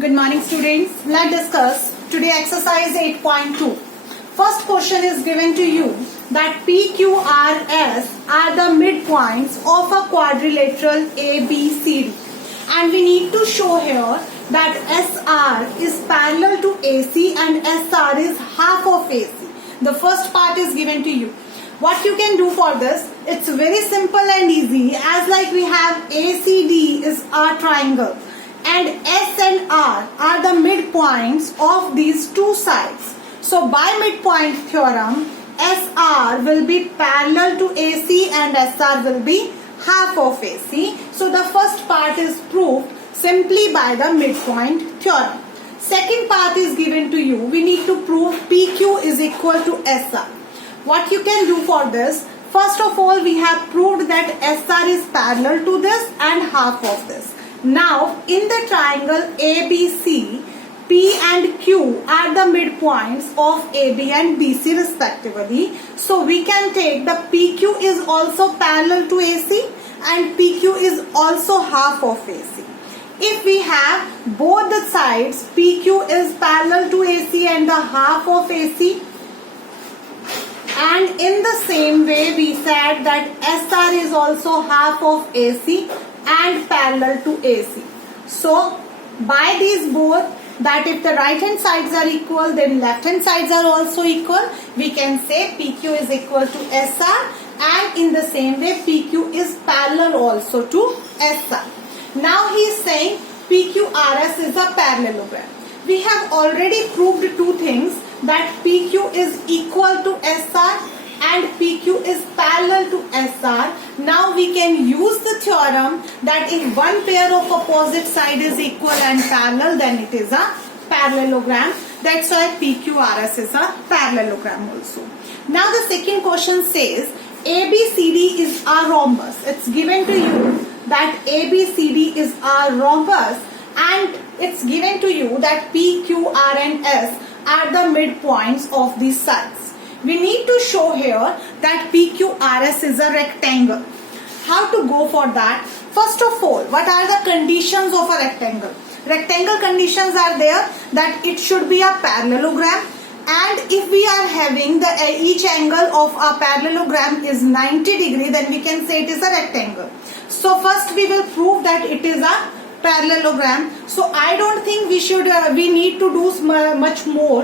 Good morning students. Let's discuss today exercise 8.2. First question is given to you that PQRS are the midpoints of a quadrilateral ABCD, and we need to show here that SR is parallel to AC and SR is half of AC. The first part is given to you. What you can do for this, it's very simple and easy, as like we have ACD is a triangle and S and R are the midpoints of these two sides. So by midpoint theorem, SR will be parallel to AC and SR will be half of AC. So the first part is proved simply by the midpoint theorem. Second part is given to you. We need to prove PQ is equal to SR. What you can do for this, first of all we have proved that SR is parallel to this and half of this. Now in the triangle ABC, P and Q are the midpoints of AB and BC respectively. So we can take the PQ is also parallel to AC and PQ is also half of AC. If we have both the sides, PQ is parallel to AC and the half of AC, and in the same way we said that SR is also half of AC and parallel to AC. So by these both, that if the right hand sides are equal, then left hand sides are also equal, we can say PQ is equal to SR, and in the same way PQ is parallel also to SR. Now he is saying PQRS is a parallelogram. We have already proved two things, that PQ is equal to SR and PQ is parallel to SR. Now we can use the theorem that if one pair of opposite side is equal and parallel, then it is a parallelogram. That's why PQRS is a parallelogram also. Now the second question says ABCD is a rhombus. It's given to you that ABCD is a rhombus, and it's given to you that P, Q, R and S are the midpoints of these sides. We need to show here that PQRS is a rectangle. How to go for that? First of all, what are the conditions of a rectangle? Rectangle conditions are there that it should be a parallelogram, and if we are having each angle of a parallelogram is 90 degree, then we can say it is a rectangle. So first we will prove that it is a parallelogram. So I don't think we need to do much more,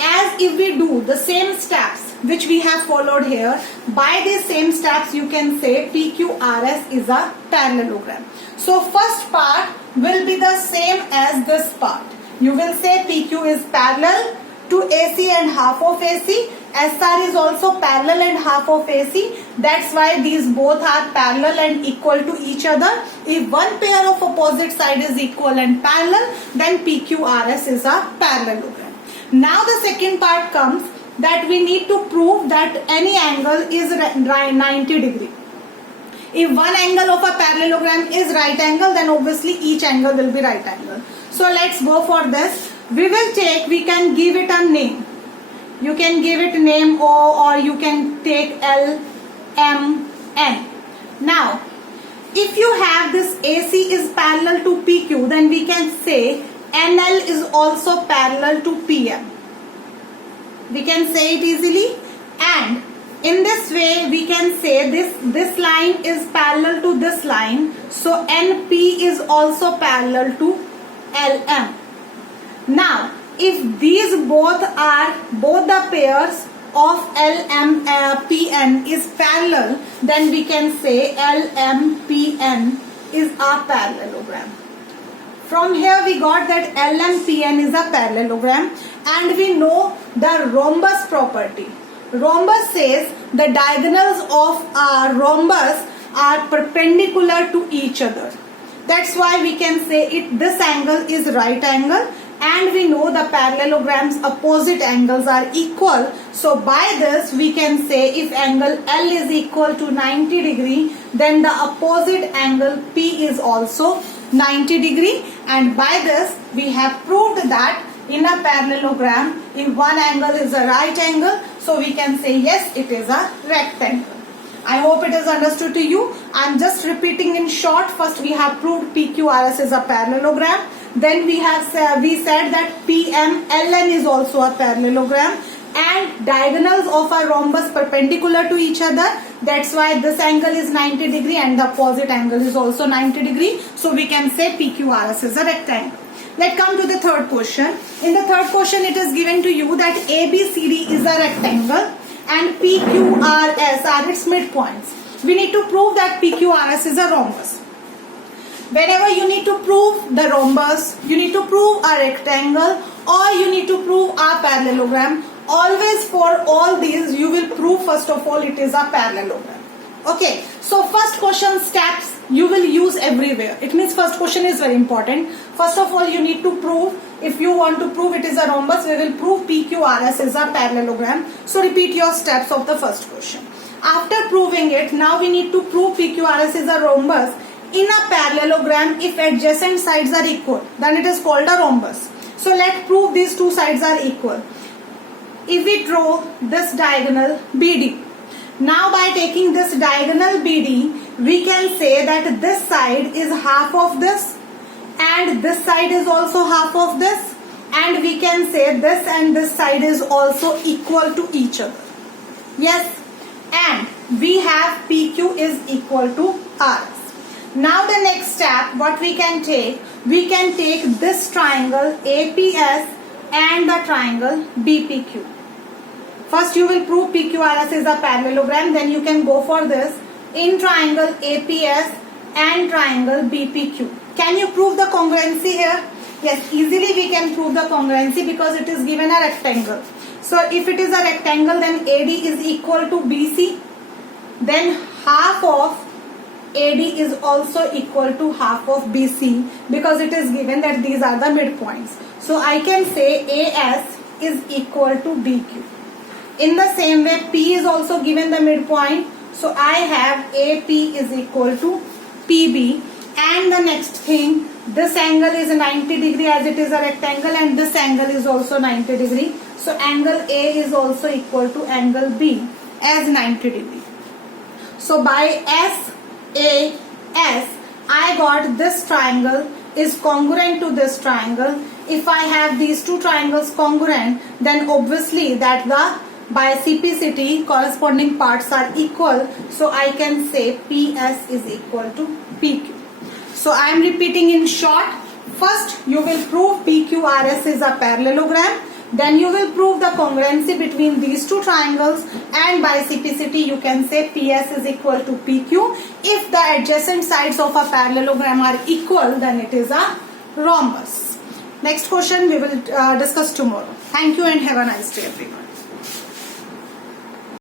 as if we do the same steps which we have followed here, by these same steps you can say PQRS is a parallelogram. So first part will be the same as this part. You will say PQ is parallel to AC and half of AC. SR is also parallel and half of AC. That's why these both are parallel and equal to each other. If one pair of opposite side is equal and parallel, then PQRS is a parallelogram. Now the second part comes that we need to prove that any angle is 90 degree. If one angle of a parallelogram is right angle, then obviously each angle will be right angle. So let's go for this. We can give it a name. You can give it name O, or you can take L, M, N. Now, if you have this AC is parallel to PQ, then we can say NL is also parallel to PM. We can say it easily, and in this way we can say this line is parallel to this line, so NP is also parallel to LM. Now if these both the pairs of LMPN is parallel, then we can say LMPN is a parallelogram. From here we got that LMPN is a parallelogram, and we know the rhombus property. Rhombus says the diagonals of a rhombus are perpendicular to each other. That's why we can say this angle is right angle, and we know the parallelograms opposite angles are equal. So by this we can say if angle L is equal to 90 degree, then the opposite angle P is also 90 degree, and by this we have proved that in a parallelogram, if one angle is a right angle, so we can say yes, it is a rectangle. I hope it is understood to you. I am just repeating in short. First we have proved PQRS is a parallelogram. Then we said that PMLN is also a parallelogram, and diagonals of a rhombus perpendicular to each other. That's why this angle is 90 degree and the opposite angle is also 90 degree. So we can say PQRS is a rectangle. Let's come to the third question. In the third question, it is given to you that ABCD is a rectangle and PQRS are its midpoints. We need to prove that PQRS is a rhombus. Whenever you need to prove the rhombus, you need to prove a rectangle, or you need to prove a parallelogram, always for all these you will prove first of all it is a parallelogram. Okay, so first question steps you will use everywhere. It means first question is very important. First of all, you need to prove, if you want to prove it is a rhombus, we will prove PQRS is a parallelogram. So repeat your steps of the first question. After proving it, now we need to prove PQRS is a rhombus in a parallelogram. If adjacent sides are equal, then it is called a rhombus. So let's prove these two sides are equal. If we draw this diagonal BD, now by taking this diagonal BD, we can say that this side is half of this and this side is also half of this, and we can say this and this side is also equal to each other. Yes, and we have PQ is equal to RS. Now the next step, what we can take this triangle APS and the triangle BPQ. First you will prove PQRS is a parallelogram, then you can go for this in triangle APS and triangle BPQ. Can you prove the congruency here? Yes, easily we can prove the congruency because it is given a rectangle. So if it is a rectangle, then AD is equal to BC, then half of AD is also equal to half of BC because it is given that these are the midpoints. So I can say AS is equal to BQ. In the same way, P is also given the midpoint. So I have AP is equal to PB. And the next thing, this angle is 90 degree as it is a rectangle, and this angle is also 90 degree. So angle A is also equal to angle B as 90 degree. So by SAS, I got this triangle is congruent to this triangle. If I have these two triangles congruent, then obviously that the by CPCT corresponding parts are equal. So I can say PS is equal to PQ. So I am repeating in short. First you will prove PQRS is a parallelogram. Then you will prove the congruency between these two triangles, and by CPCT you can say PS is equal to PQ. If the adjacent sides of a parallelogram are equal, then it is a rhombus. Next question we will discuss tomorrow. Thank you and have a nice day everyone.